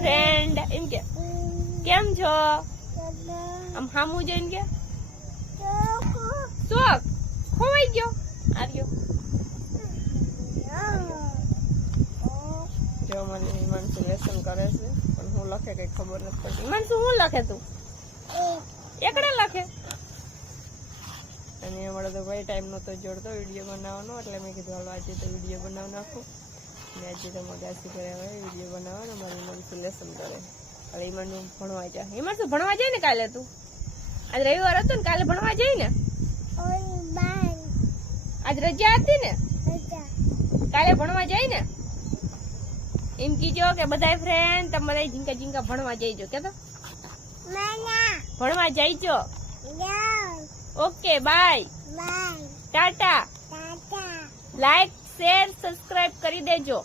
Friend એમ કે કેમ છો? આમ હામું જોઈને કે શોખ ખોવાઈ ગયો આવ્યો જો મને હિમાંશુ લેસન કરે છે પણ હું લખે કઈ ખબર નથી પડતી. હિમાંશુ શું લખે તું? એકડે લખે. અને અમારે તો ભાઈ ટાઈમ નતો જોડતો વિડીયો બનાવવાનો એટલે મેં કીધું હાલો આજે તો વિડીયો બનાવી નાખું. ને આજે તો મગાસી કરે હવે વિડીયો બનાવવાનો. મારી હિમાંશુ લેસન કરે. હવે હિમાંશુ ભણવા જાય. હિમાંશુ ભણવા જાય ને કાલે? તું આજ રવિવાર હતો ને કાલે ભણવા જાય ને? આજ રજા હતી ને? કાલે ભણવા જાય ને? એમ કીજો કે બધા ફ્રેન્ડ તમારે ઝીંકા ઝીંકા ભણવા જઈજો કે તો ભણવા જઈજો. Okay bye tata. Like share subscribe કરી દેજો.